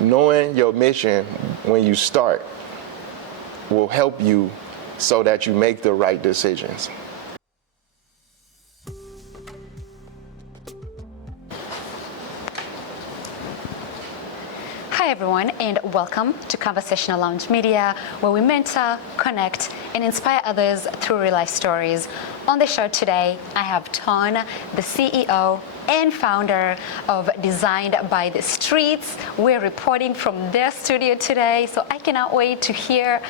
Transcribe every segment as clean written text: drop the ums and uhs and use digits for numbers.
Knowing your mission when you start will help you so that you make the right decisions. Hi everyone, and welcome to Conversational Lounge Media, where we mentor, connect, and inspire others through real life stories. On the show today, I have Ton, the CEO and founder of Designed by the Streets. We're reporting from their studio today, so I cannot wait to hear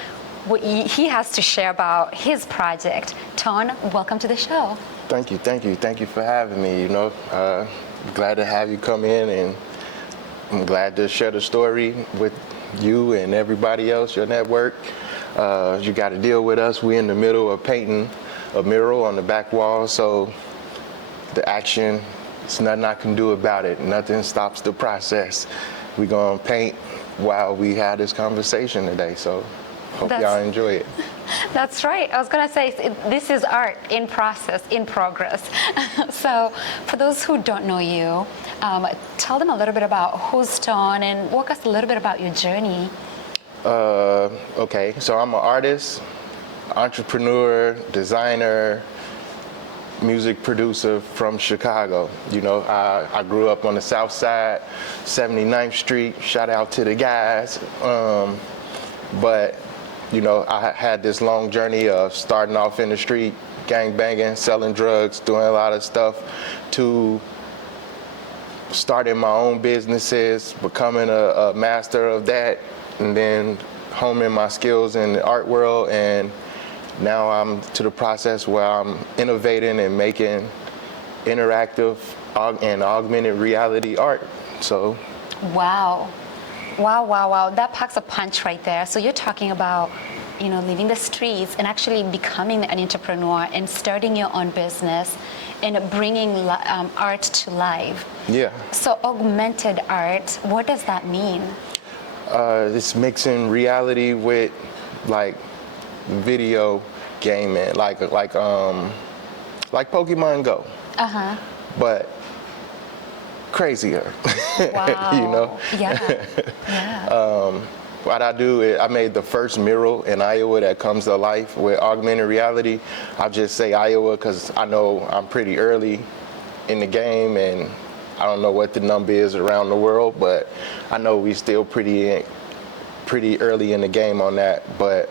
what he has to share about his project. Ton, welcome to the show. Thank you for having me. Glad to have you come in, and I'm glad to share the story with you and everybody else, your network. You got to deal with us. We're in the middle of painting a mural on the back wall, so the action, there's nothing I can do about it. Nothing stops the process. We're going to paint while we have this conversation today, so hope y'all enjoy it. That's right. I was going to say, this is art in process, in progress. So for those who don't know you, tell them a little bit about who's Ton and walk us a little bit about your journey. Okay, so I'm an artist, entrepreneur, designer, music producer from Chicago. I grew up on the south side, 79th Street. Shout out to the guys. But I had this long journey of starting off in the street, gang banging, selling drugs, doing a lot of stuff, to starting my own businesses, becoming a master of that, and then homing my skills in the art world. And now I'm to the process where I'm innovating and making interactive and augmented reality art. So. Wow. That packs a punch right there. So you're talking about, leaving the streets and actually becoming an entrepreneur and starting your own business and bringing art to life. Yeah. So augmented art, what does that mean? It's mixing reality with like video gaming, like Pokemon Go. But crazier. Wow. Yeah. What I do is I made the first mural in Iowa that comes to life with augmented reality. I'll just say Iowa because I know I'm pretty early in the game, and I don't know what the number is around the world, but I know we still pretty early in the game on that. But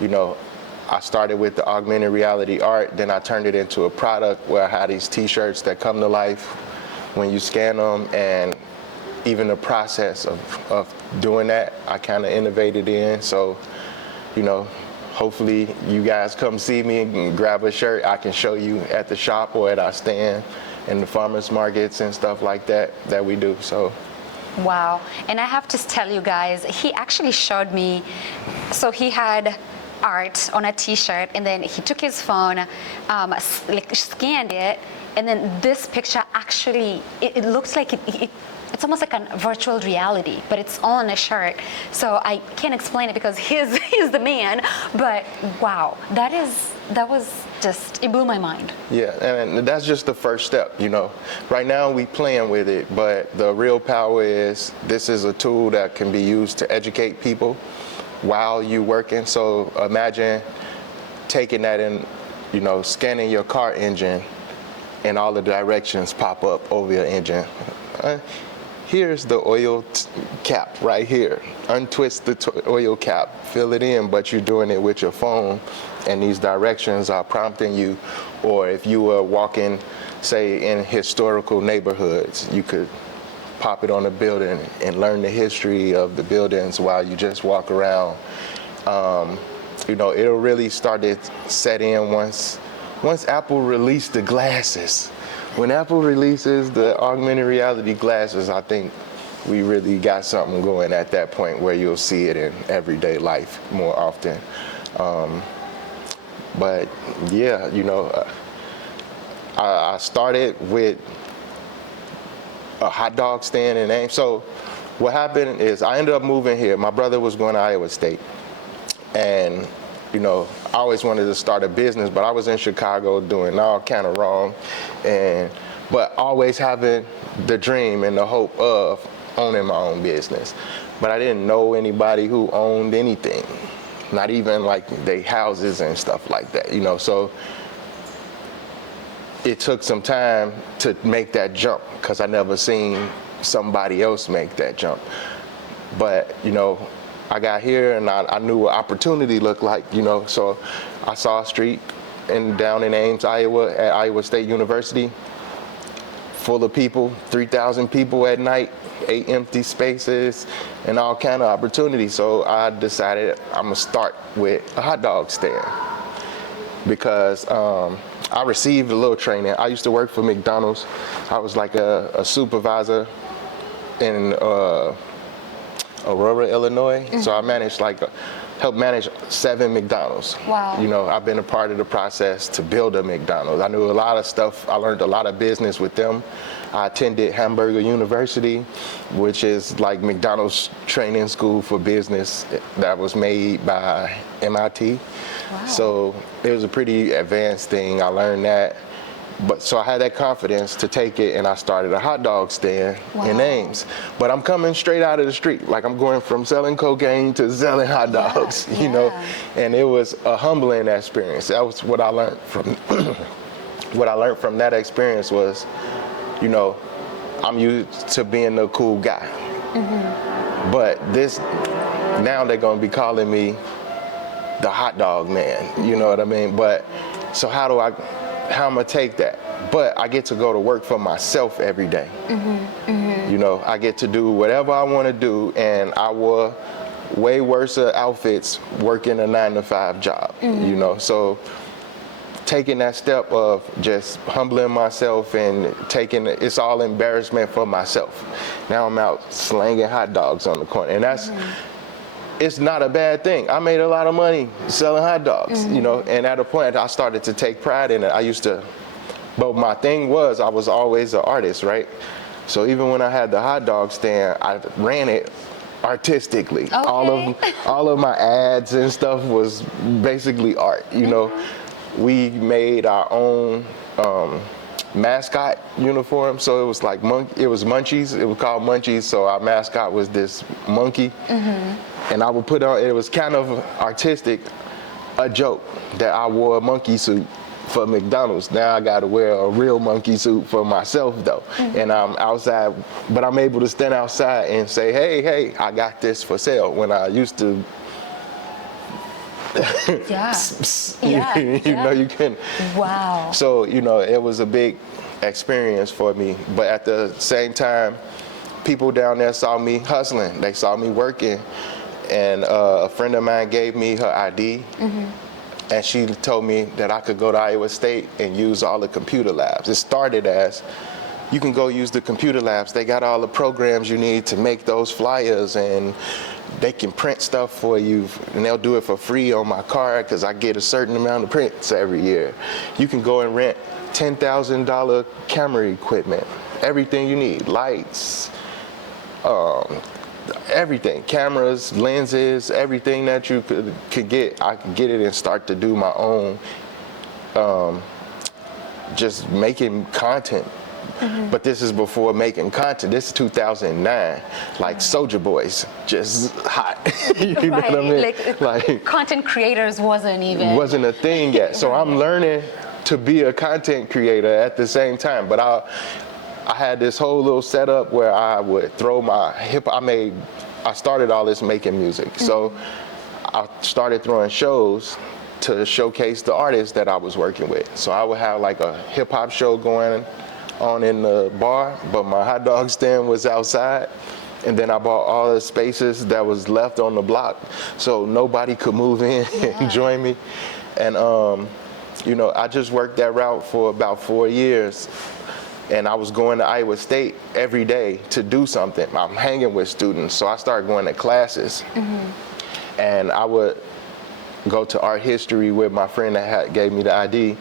I started with the augmented reality art, then I turned it into a product where I had these t-shirts that come to life when you scan them, and even the process of doing that, I kind of innovated in. So, hopefully you guys come see me and grab a shirt. I can show you at the shop or at our stand in the farmers markets and stuff like that we do. So. Wow. And I have to tell you guys, he actually showed me, so he had art on a t-shirt, and then he took his phone, scanned it, and then this picture actually, it looks like it's almost like a virtual reality, but it's all on a shirt. So I can't explain it because he's the man, but wow, that was just, it blew my mind. Yeah, and that's just the first step, Right now we playing with it, but the real power is this is a tool that can be used to educate people while you working. So imagine taking that and, scanning your car engine, and all the directions pop up over your engine. Here's the oil cap right here. Untwist the oil cap, fill it in, but you're doing it with your phone, and these directions are prompting you. Or if you were walking, say, in historical neighborhoods, you could pop it on a building and learn the history of the buildings while you just walk around. It'll really start to set in once Apple released the glasses. When Apple releases the augmented reality glasses, I think we really got something going at that point where you'll see it in everyday life more often. But yeah, I started with a hot dog stand in Ames. So what happened is I ended up moving here. My brother was going to Iowa State, and I always wanted to start a business, but I was in Chicago doing all kind of wrong, but always having the dream and the hope of owning my own business. But I didn't know anybody who owned anything, not even like they houses and stuff like that, you know. So it took some time to make that jump because I never seen somebody else make that jump. But, you know, I got here and I knew what opportunity looked like, you know. So I saw a street down in Ames, Iowa, at Iowa State University, full of people, 3,000 people at night, 8 empty spaces, and all kind of opportunities. So I decided I'm gonna start with a hot dog stand because I received a little training. I used to work for McDonald's. I was like a supervisor in Aurora, Illinois. Mm-hmm. So I managed helped manage 7 McDonald's. Wow. You know, I've been a part of the process to build a McDonald's. I knew a lot of stuff. I learned a lot of business with them. I attended Hamburger University, which is like McDonald's training school for business that was made by MIT. Wow. So it was a pretty advanced thing. I learned that. But so I had that confidence to take it, and I started a hot dog stand in Ames. But I'm coming straight out of the street. Like I'm going from selling cocaine to selling hot dogs, you know? And it was a humbling experience. That was what I learned from, what I learned from that experience was, you know, I'm used to being a cool guy. Mm-hmm. But now they're gonna be calling me the hot dog man, you know what I mean? But so how I'm gonna take that? But I get to go to work for myself every day. Mm-hmm, mm-hmm. You know, I get to do whatever I want to do, and I wore way worse outfits working a 9-to-5 job. Mm-hmm. You know, so taking that step of just humbling myself and it's all embarrassment for myself. Now I'm out slanging hot dogs on the corner, and that's. Mm-hmm. It's not a bad thing. I made a lot of money selling hot dogs, mm-hmm. you know, and at a point I started to take pride in it. But my thing was I was always an artist, right? So even when I had the hot dog stand, I ran it artistically. Okay. All of my ads and stuff was basically art, you know. Mm-hmm. We made our own mascot uniform, so it was like it was Munchies. It was called Munchies, so our mascot was this monkey. Mm-hmm. And I would put on, it was kind of artistic, a joke that I wore a monkey suit for McDonald's. Now I gotta wear a real monkey suit for myself though. Mm-hmm. And I'm outside, but I'm able to stand outside and say, hey, I got this for sale, when I used to you know, you can. Wow. So, you know, it was a big experience for me. But at the same time, people down there saw me hustling. They saw me working. And a friend of mine gave me her ID. Mm-hmm. And she told me that I could go to Iowa State and use all the computer labs. It started as, you can go use the computer labs. They got all the programs you need to make those flyers, and they can print stuff for you, and they'll do it for free on my card because I get a certain amount of prints every year. You can go and rent $10,000 camera equipment, everything you need, lights, everything, cameras, lenses, everything that you could get, I could get it and start to do my own, just making content. Mm-hmm. But this is before making content. This is 2009, like Soulja Boys, just hot. You know what I mean? Like content creators wasn't a thing yet. So I'm learning to be a content creator at the same time. But I had this whole little setup where I would throw my I started all this making music. Mm-hmm. So I started throwing shows to showcase the artists that I was working with. So I would have like a hip hop show going on in the bar, but my hot dog stand was outside. And then I bought all the spaces that was left on the block so nobody could move in and join me. And you know, I just worked that route for about 4 years. And I was going to Iowa State every day to do something. I'm hanging with students, so I started going to classes. Mm-hmm. And I would go to art history with my friend that gave me the ID.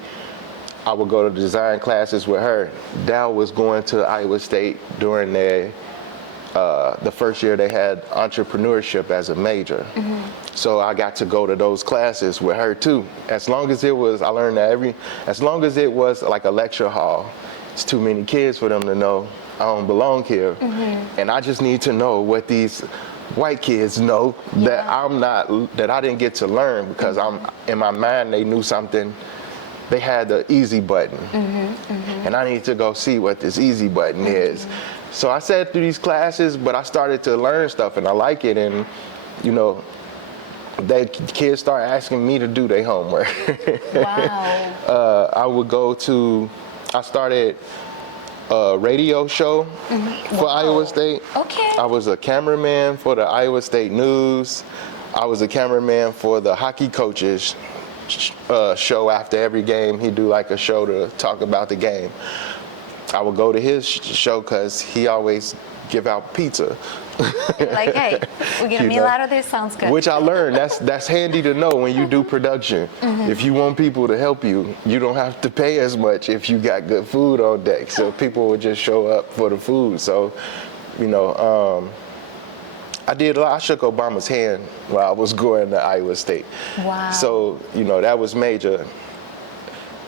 I would go to design classes with her. Dal was going to Iowa State during the first year they had entrepreneurship as a major. Mm-hmm. So I got to go to those classes with her too. As long as it was, I learned that as long as it was like a lecture hall, it's too many kids for them to know I don't belong here. And I just need to know what these white kids know that I didn't get to learn, because in my mind, they knew something. They had the easy button. And I need to go see what this easy button is. So I sat through these classes, but I started to learn stuff, and I like it. And, you know, kids start asking me to do their homework. Wow. I started a radio show for Iowa State. Okay. I was a cameraman for the Iowa State News. I was a cameraman for the hockey coaches show. After every game, he'd do like a show to talk about the game. I would go to his show because he always give out pizza. Like, hey, we're getting a meal out of this, sounds good. Which I learned, that's handy to know when you do production. If you want people to help you, you don't have to pay as much if you got good food on deck. So people would just show up for the food. So, you know, I did a lot. I shook Obama's hand while I was going to Iowa State. Wow. So, you know, that was major.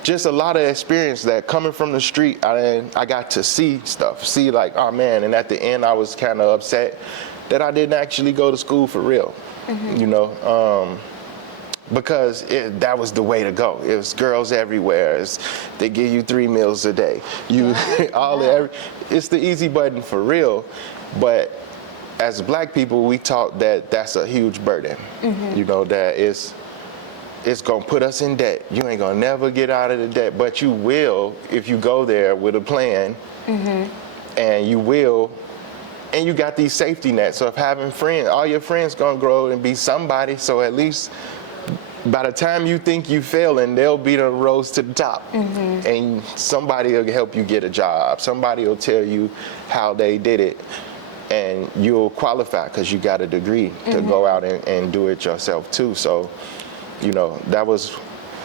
Just a lot of experience that coming from the street, I got to see stuff, see like, oh man, and at the end I was kind of upset that I didn't actually go to school for real, you know, because that was the way to go. It was girls everywhere. They give you 3 meals a day. It's the easy button for real, but as Black people, we taught that that's a huge burden, you know, that it's gonna put us in debt. You ain't gonna never get out of the debt, but you will if you go there with a plan, and you got these safety nets of having friends. All your friends gonna grow and be somebody, so at least by the time you think you failing, they'll be the rose to the top, and somebody will help you get a job. Somebody will tell you how they did it, and you'll qualify because you got a degree to go out and do it yourself too. So, you know, that was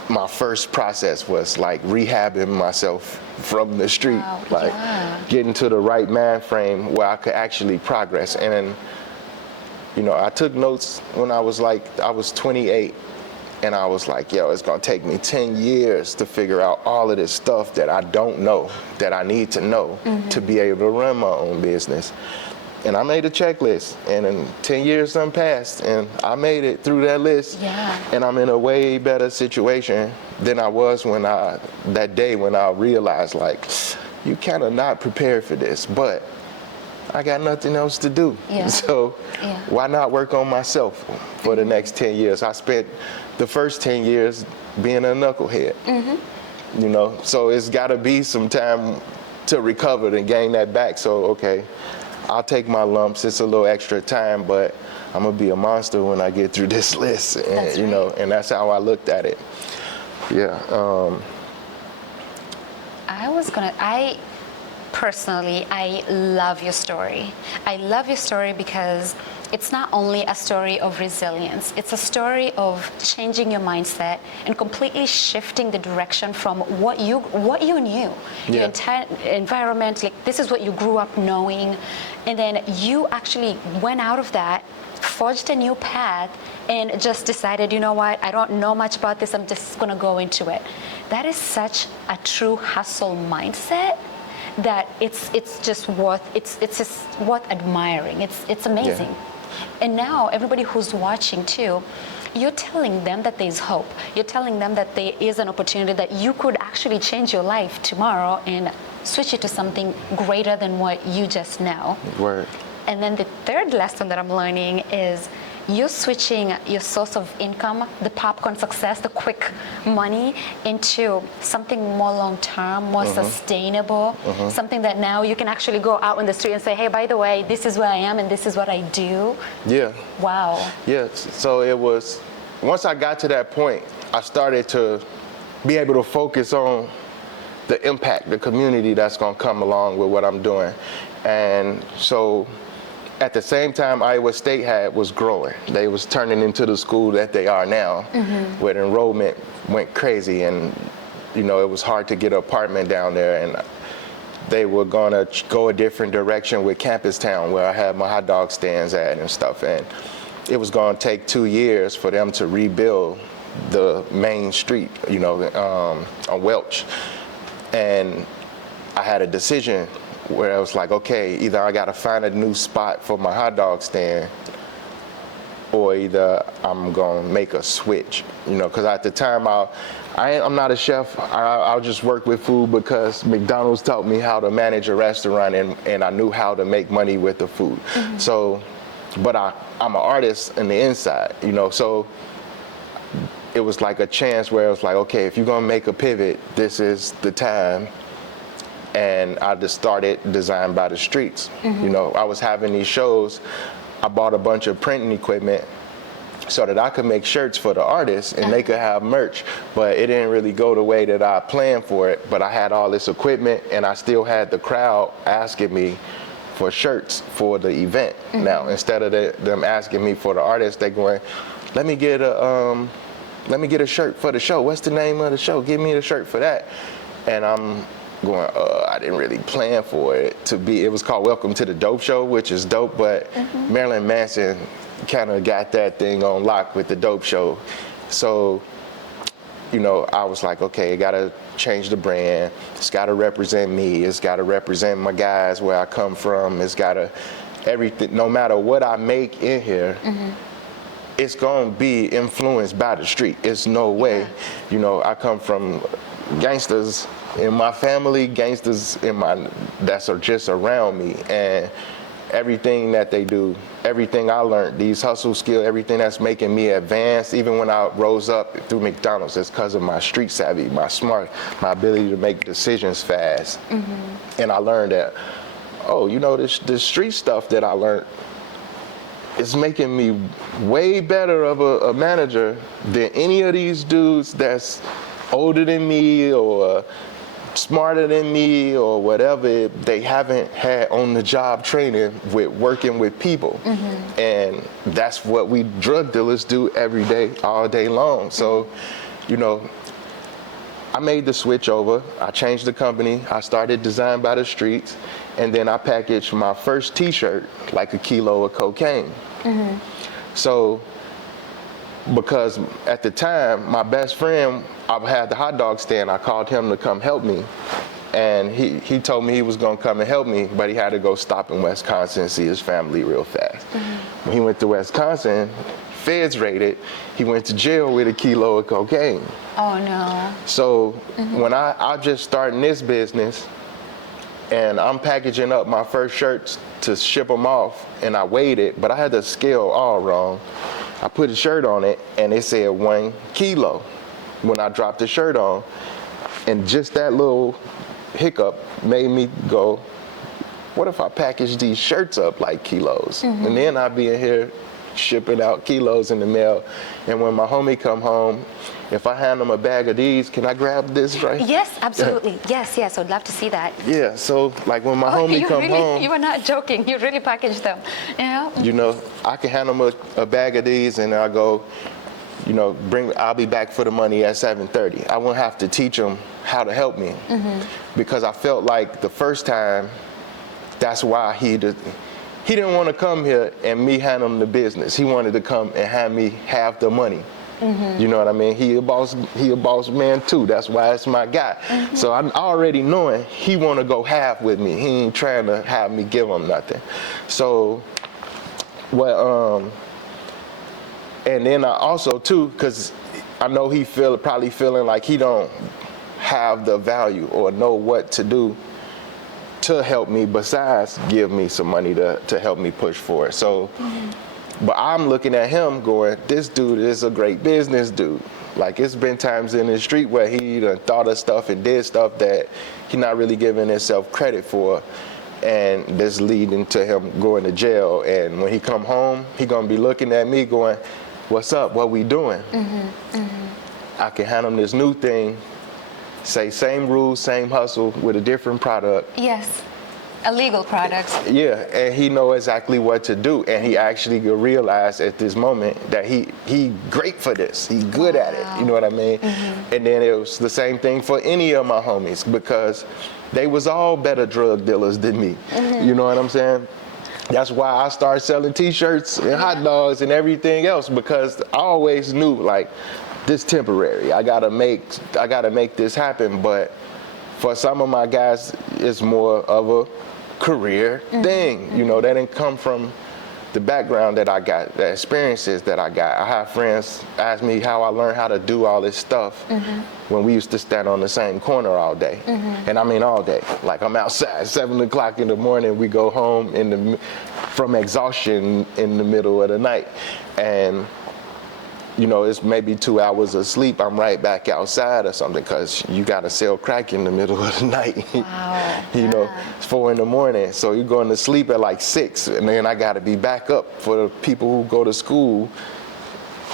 my first process, was like rehabbing myself from the street, getting to the right mind frame where I could actually progress. And, you know, I took notes when I was 28, and I was like, yo, it's gonna take me 10 years to figure out all of this stuff that I don't know, that I need to know to be able to run my own business. And I made a checklist, and in 10 years done passed, and I made it through that list. And I'm in a way better situation than I was that day when I realized, like, you kind of not prepared for this, but I got nothing else to do. So why not work on myself for the next 10 years? I spent the first 10 years being a knucklehead, you know, so it's gotta be some time to recover and gain that back. So, okay, I'll take my lumps. It's a little extra time, but I'm gonna be a monster when I get through this list. And, you know, and that's how I looked at it. Yeah. Personally, I love your story. I love your story because it's not only a story of resilience, it's a story of changing your mindset and completely shifting the direction from what you knew. Your entire environment, like this is what you grew up knowing, and then you actually went out of that, forged a new path, and just decided, you know what, I don't know much about this, I'm just gonna go into it. That is such a true hustle mindset that it's just worth admiring. It's amazing. And now everybody who's watching too, you're telling them that there's hope. You're telling them that there is an opportunity that you could actually change your life tomorrow and switch it to something greater than what you just know. Word. And then the third lesson that I'm learning is you're switching your source of income, the popcorn success, the quick money, into something more long-term, more sustainable, something that now you can actually go out in the street and say, hey, by the way, this is where I am and this is what I do. Yeah. Wow. Yeah, so it was, once I got to that point, I started to be able to focus on the impact, the community that's gonna come along with what I'm doing. And so, at the same time, Iowa State was growing. They was turning into the school that they are now, where enrollment went crazy, and you know it was hard to get an apartment down there. And they were gonna go a different direction with Campus Town, where I had my hot dog stands at and stuff. And it was gonna take 2 years for them to rebuild the main street, you know, on Welch. And I had a decision where I was like, okay, either I gotta find a new spot for my hot dog stand, or either I'm gonna make a switch, because at the time I'm not a chef. I'll just work with food because McDonald's taught me how to manage a restaurant, and I knew how to make money with the food. So, but I'm an artist on the inside, so it was like a chance where it was like, okay, if you're gonna make a pivot, this is the time. And I just started Design by the Streets. I was having these shows. I bought a bunch of printing equipment so that I could make shirts for the artists and they could have merch, but it didn't really go the way that I planned for it. But I had all this equipment and I still had the crowd asking me for shirts for the event. Now, instead of them asking me for the artist, they going, let me get a shirt for the show. What's the name of the show? Give me the shirt for that. And I'm going, I didn't really plan for it to be. It was called Welcome to the Dope Show, which is dope, but Marilyn Manson kind of got that thing on lock with the Dope Show. So, I was like, okay, I gotta change the brand. It's gotta represent me. It's gotta represent my guys, where I come from. It's gotta, everything, no matter what I make in here, it's gonna be influenced by the street. It's no way. I come from gangsters in my family, gangsters that are just around me, and everything that they do, everything I learned, these hustle skills, everything that's making me advance, even when I rose up through McDonald's, it's because of my street savvy, my ability to make decisions fast. And I learned that, this street stuff that I learned is making me way better of a manager than any of these dudes that's older than me or smarter than me or whatever. They haven't had on-the-job training with working with people. And that's what we drug dealers do every day, all day long. So, I made the switch over. I changed the company. I started Design by the Streets. And then I packaged my first t-shirt like a kilo of cocaine. So, because at the time, my best friend, I had the hot dog stand, I called him to come help me. And he told me he was gonna come and help me, but he had to go stop in Wisconsin and see his family real fast. When he went to Wisconsin, feds raided, he went to jail with a kilo of cocaine. Oh no. So when I just starting this business, and I'm packaging up my first shirts to ship them off, and I weighed it, but I had the scale all wrong. I put a shirt on it, and it said 1 kilo when I dropped the shirt on. And just that little hiccup made me go, what if I package these shirts up like kilos? And then I'd be in here shipping out kilos in the mail. And when my homie come home, if I hand him a bag of these, can I grab this right? Yes, absolutely. Yes, I'd love to see that. Yeah, so like when my homie come home. You were not joking, you really packaged them, I can hand him a bag of these and I go, I'll be back for the money at 7:30. I won't have to teach him how to help me. Because I felt like the first time, that's why he didn't want to come here and me hand him the business. He wanted to come and have me half the money. You know what I mean? He a boss man too. That's why it's my guy. So I'm already knowing he want to go half with me. He ain't trying to have me give him nothing. So, and then I also too, because I know he probably feeling like he don't have the value or know what to do to help me besides give me some money to help me push for it. So. But I'm looking at him going, this dude is a great business dude. Like, it's been times in the street where he done thought of stuff and did stuff that he not really giving himself credit for. And this leading to him going to jail. And when he come home, he gonna be looking at me going, what's up, what we doing? I can hand him this new thing, say same rules, same hustle with a different product. Yes. A legal product. Yeah, and he know exactly what to do, and he actually will realize at this moment that he great for this. He good at it. You know what I mean? And then it was the same thing for any of my homies because they was all better drug dealers than me. You know what I'm saying? That's why I started selling T-shirts and hot dogs and everything else because I always knew like this temporary. I gotta make this happen, but for some of my guys, it's more of career thing. You know, that didn't come from the background that I got, the experiences that I got. I have friends ask me how I learned how to do all this stuff when we used to stand on the same corner all day. And I mean all day. Like I'm outside, 7 o'clock in the morning, we go home from exhaustion in the middle of the night. And you know, it's maybe 2 hours of sleep, I'm right back outside or something, because you got to sell crack in the middle of the night. Wow. You know, it's 4 in the morning, so you're going to sleep at like 6, and then I got to be back up for the people who go to school.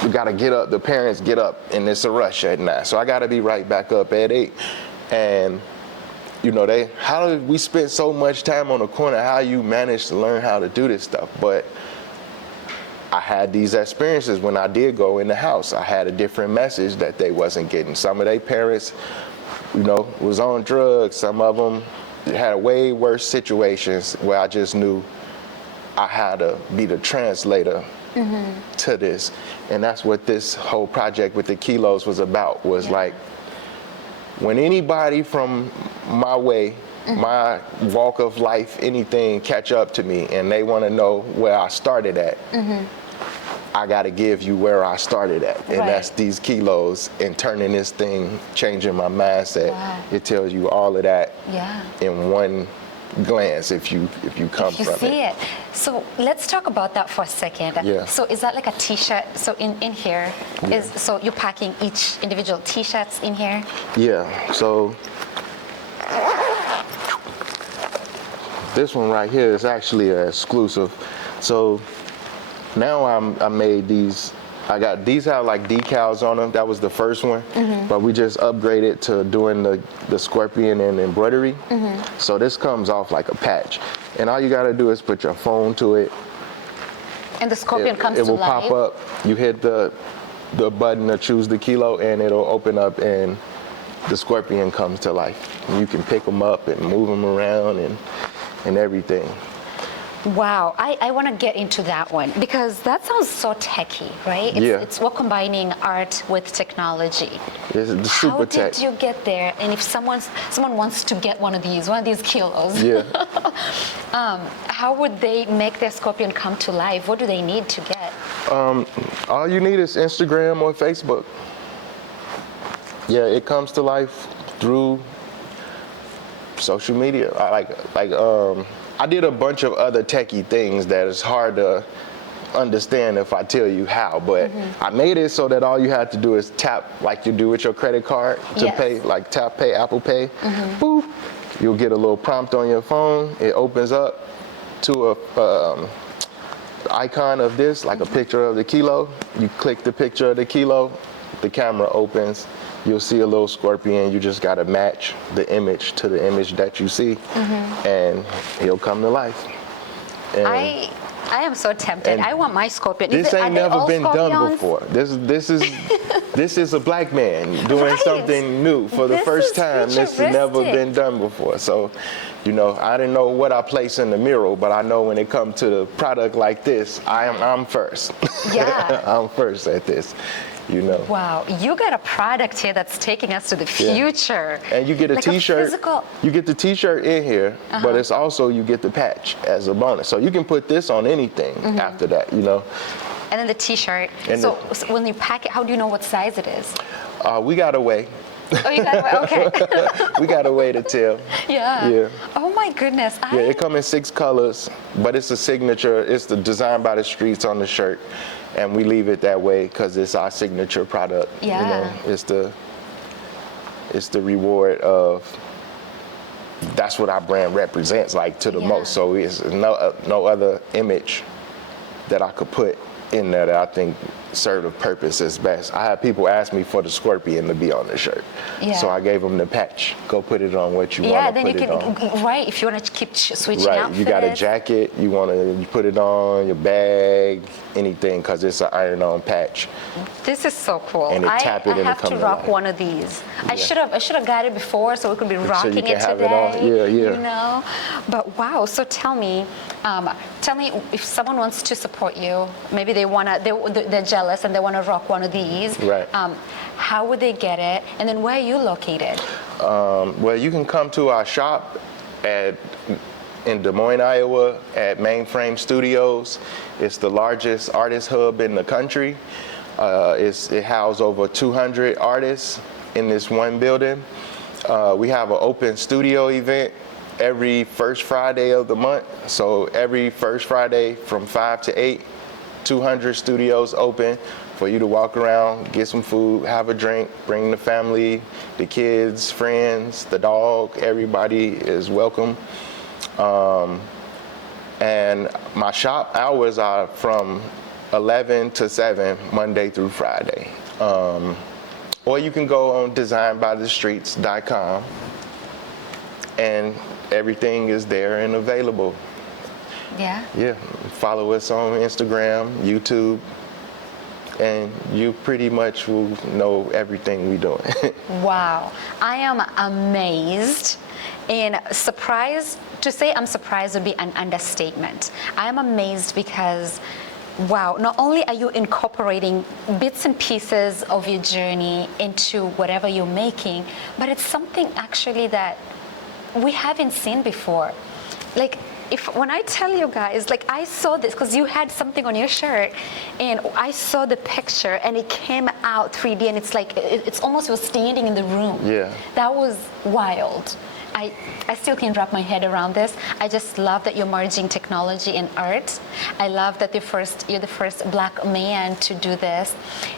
You got to get up, the parents get up, and it's a rush at 9, so I got to be right back up at 8. And you know, how did we spend so much time on the corner? How you managed to learn how to do this stuff? But I had these experiences when I did go in the house. I had a different message that they wasn't getting. Some of their parents, you know, was on drugs. Some of them had way worse situations where I just knew I had to be the translator to this. And that's what this whole project with the kilos was about, was like, when anybody from my way, my walk of life, anything catch up to me and they want to know where I started at, I got to give you where I started at. And that's these kilos, and turning this thing, changing my mindset. Wow. It tells you all of that in one glance if you come from it. You see it. So let's talk about that for a second. Yeah. So is that like a t-shirt? So in here, so you're packing each individual t-shirts in here? Yeah, so this one right here is actually an exclusive. So now I made these. These have like decals on them. That was the first one, but we just upgraded to doing the scorpion and embroidery. So this comes off like a patch, and all you gotta do is put your phone to it. And the scorpion comes to life? It will pop up. You hit the button to choose the kilo, and it'll open up, and the scorpion comes to life. And you can pick them up and move them around and everything. Wow, I want to get into that one, because that sounds so techy, right? It's we're combining art with technology. It's the super tech. How did you get there? And if someone wants to get one of these kilos, how would they make their scorpion come to life? What do they need to get? All you need is Instagram or Facebook. Yeah, it comes to life through social media. I did a bunch of other techie things that is hard to understand if I tell you how, but I made it so that all you have to do is tap like you do with your credit card to pay, like tap pay, Apple Pay. Boop. You'll get a little prompt on your phone. It opens up to a icon of this, like a picture of the kilo. You click the picture of the kilo, the camera opens. You'll see a little scorpion. You just gotta match the image to the image that you see, and he'll come to life. And I am so tempted. I want my scorpion. This ain't never been done before. This is a black man doing something new for the first time. This has never been done before. So, you know, I didn't know what I place in the mirror, but I know when it comes to the product like this, I'm first. Yeah. I'm first at this. You know. Wow, you got a product here that's taking us to the future. And you get a t-shirt. You get the t-shirt in here, but it's also, you get the patch as a bonus. So you can put this on anything after that, you know. And then the t-shirt. So when you pack it, how do you know what size it is? We got a way. Oh, you got a way, okay. We got a way to tell. Yeah. Oh my goodness. Yeah, it comes in 6 colors, but it's a signature. It's the Designed by the Streets on the shirt. And we leave it that way because it's our signature product. Yeah. You know, it's the reward of, that's what our brand represents, like, to the most. So it's no other image that I could put in there that I think serve the purpose as best. I had people ask me for the scorpion to be on the shirt. So I gave them the patch. Go put it on what you want to put it on. Right, if you want to keep switching outfits. You got a jacket, you put it on, your bag, anything, because it's an iron-on patch. This is so cool. And I have to rock one of these. I should have got it before so we could be rocking it today. You know? But wow, so tell me if someone wants to support you, maybe they're jealous and they want to rock one of these. Right. How would they get it? And then where are you located? Well, you can come to our shop at in Des Moines, Iowa at Mainframe Studios. It's the largest artist hub in the country. It houses over 200 artists in this one building. We have an open studio event every first Friday of the month. So every first Friday from 5 to 8, 200 studios open for you to walk around, get some food, have a drink, bring the family, the kids, friends, the dog, everybody is welcome. And my shop hours are from 11 to 7, Monday through Friday. Or you can go on designbythestreets.com and everything is there and available. Yeah. Yeah, follow us on Instagram, YouTube, and you pretty much will know everything we doing. Wow, I am amazed and surprised. To say I'm surprised would be an understatement. I am amazed because, wow, not only are you incorporating bits and pieces of your journey into whatever you're making, but it's something actually that we haven't seen before. Like, when I tell you guys, like I saw this because you had something on your shirt and I saw the picture and it came out 3D and it's like, it's almost you're standing in the room. Yeah. That was wild. I still can't wrap my head around this. I just love that you're merging technology and art. I love that you're the first Black man to do this.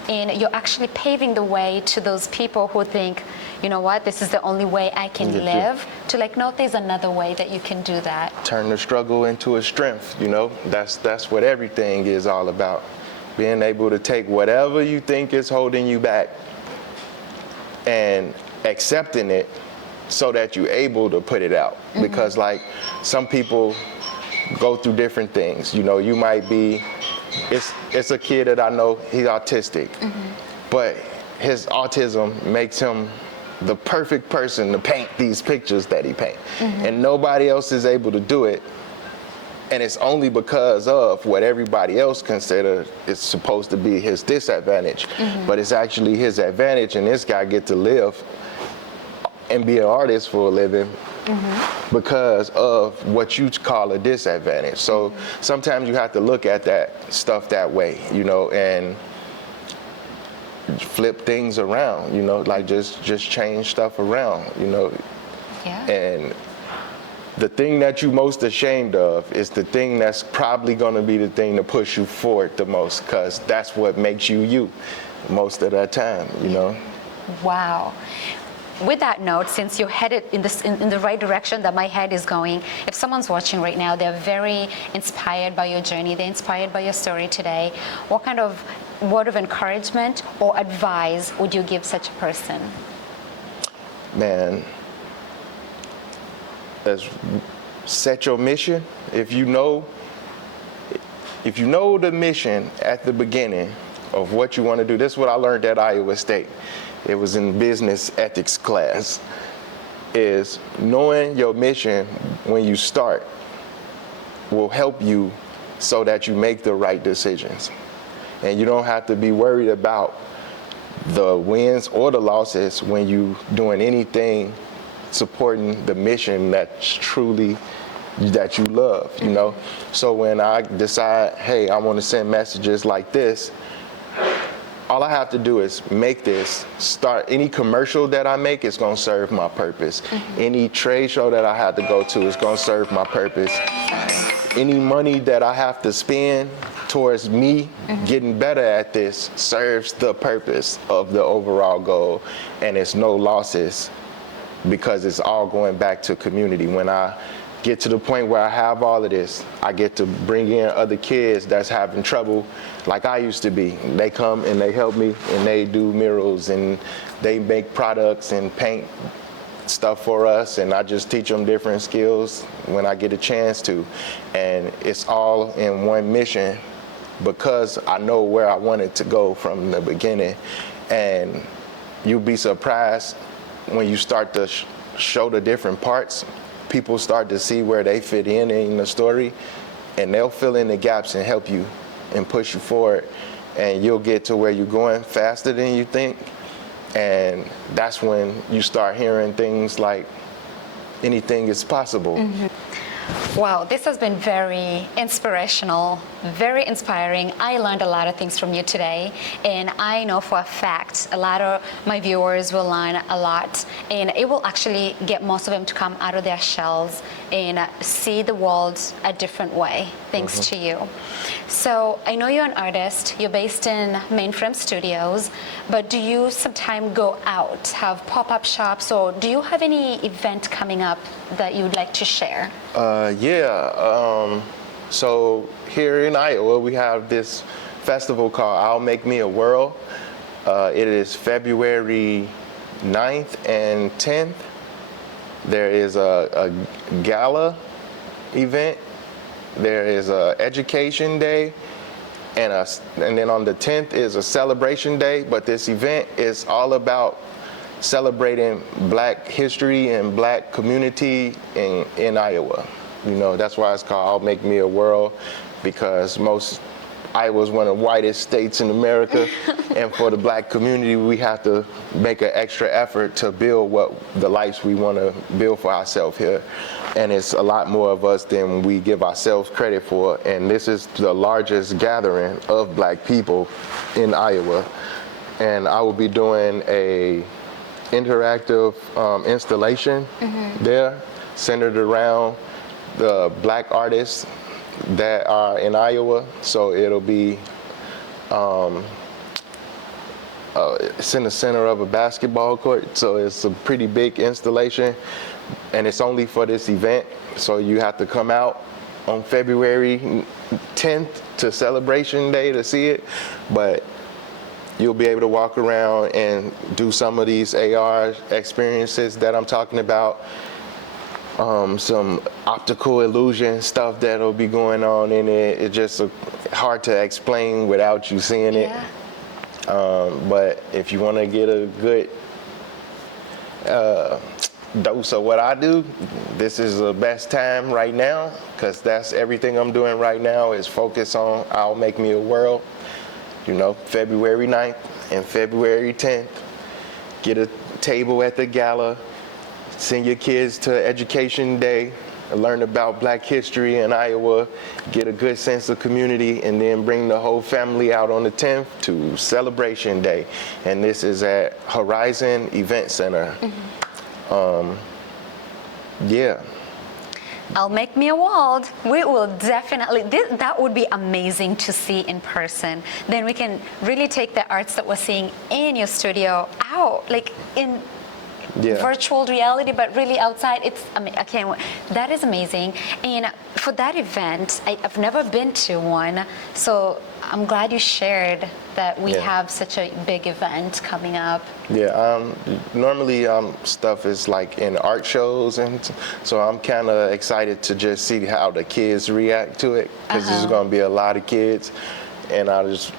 And you're actually paving the way to those people who think, you know what, this is the only way I can live. To like, no, there's another way that you can do that. Turn the struggle into a strength, you know? That's what everything is all about. Being able to take whatever you think is holding you back and accepting it so that you're able to put it out. Mm-hmm. Because like some people go through different things. You know, you might be, it's a kid that I know, he's autistic, but his autism makes him the perfect person to paint these pictures that he paints. And nobody else is able to do it. And it's only because of what everybody else considers is supposed to be his disadvantage. But it's actually his advantage, and this guy get to live and be an artist for a living because of what you call a disadvantage. So sometimes you have to look at that stuff that way, you know, and flip things around, you know, like just change stuff around, you know. Yeah. And the thing that you're most ashamed of is the thing that's probably gonna be the thing to push you forward the most, because that's what makes you you most of that time, you know. Wow. With that note, since you're headed in the right direction that my head is going, if someone's watching right now, they're very inspired by your journey, they're inspired by your story today, what kind of word of encouragement or advice would you give such a person? Man, set your mission. If you know the mission at the beginning of what you want to do, this is what I learned at Iowa State. It was in business ethics class, is knowing your mission when you start will help you so that you make the right decisions. And you don't have to be worried about the wins or the losses when you doing anything supporting the mission that's truly that you love, you know? So when I decide, hey, I want to send messages like this, all I have to do is make this, start any commercial that I make is gonna serve my purpose. Any trade show that I have to go to is gonna serve my purpose. Any money that I have to spend towards me getting better at this serves the purpose of the overall goal, and it's no losses because it's all going back to community. When I get to the point where I have all of this, I get to bring in other kids that's having trouble like I used to be. They come and they help me and they do murals and they make products and paint stuff for us, and I just teach them different skills when I get a chance to. And it's all in one mission because I know where I wanted to go from the beginning. And you'll be surprised when you start to show the different parts. People start to see where they fit in the story, and they'll fill in the gaps and help you and push you forward, and you'll get to where you're going faster than you think. And that's when you start hearing things like anything is possible. Wow, this has been very inspirational, very inspiring. I learned a lot of things from you today, and I know for a fact a lot of my viewers will learn a lot, and it will actually get most of them to come out of their shells and see the world a different way, thanks to you. So I know you're an artist, you're based in Mainframe Studios, but do you sometimes go out, have pop-up shops, or do you have any event coming up that you'd like to share? So here in Iowa, we have this festival called I'll Make Me a World. It is February 9th and 10th. There is a gala event. There is a education day. And then on the 10th is a celebration day. But this event is all about celebrating Black history and Black community in Iowa. You know, that's why it's called I'll Make Me a World, because Iowa is one of the whitest states in America, and for the Black community, we have to make an extra effort to build the lives we want to build for ourselves here. And it's a lot more of us than we give ourselves credit for, and this is the largest gathering of Black people in Iowa. And I will be doing a interactive installation there, centered around the Black artists that are in Iowa. So it'll be it's in the center of a basketball court, so it's a pretty big installation, and it's only for this event. So you have to come out on February 10th to Celebration Day to see it, but you'll be able to walk around and do some of these AR experiences that I'm talking about. Some optical illusion stuff that'll be going on in it. It's just hard to explain without you seeing it. But if you want to get a good dose of what I do, this is the best time right now, because that's everything I'm doing right now is focus on I'll Make Me a World. You know, February 9th and February 10th. Get a table at the gala. Send your kids to Education Day, learn about Black history in Iowa, get a good sense of community, and then bring the whole family out on the 10th to Celebration Day. And this is at Horizon Event Center. I'll Make Me a World. We will definitely, that would be amazing to see in person. Then we can really take the arts that we're seeing in your studio out, like in virtual reality, but really outside. I can't wait. That is amazing. And for that event, I've never been to one, so I'm glad you shared that we have such a big event coming up. Normally stuff is like in art shows, and so I'm kind of excited to just see how the kids react to it, because there's going to be a lot of kids, and I just,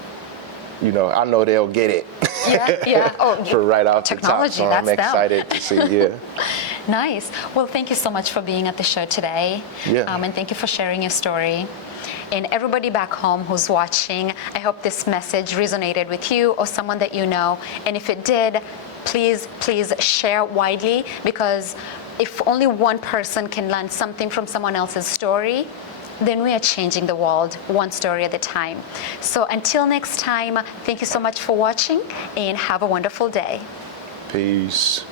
you know, I know they'll get it. For right off the top, so I'm excited to see. Nice. Well, thank you so much for being at the show today. And thank you for sharing your story. And everybody back home who's watching, I hope this message resonated with you or someone that you know. And if it did, please share widely, because if only one person can learn something from someone else's story, then we are changing the world one story at a time. So until next time, thank you so much for watching, and have a wonderful day. Peace.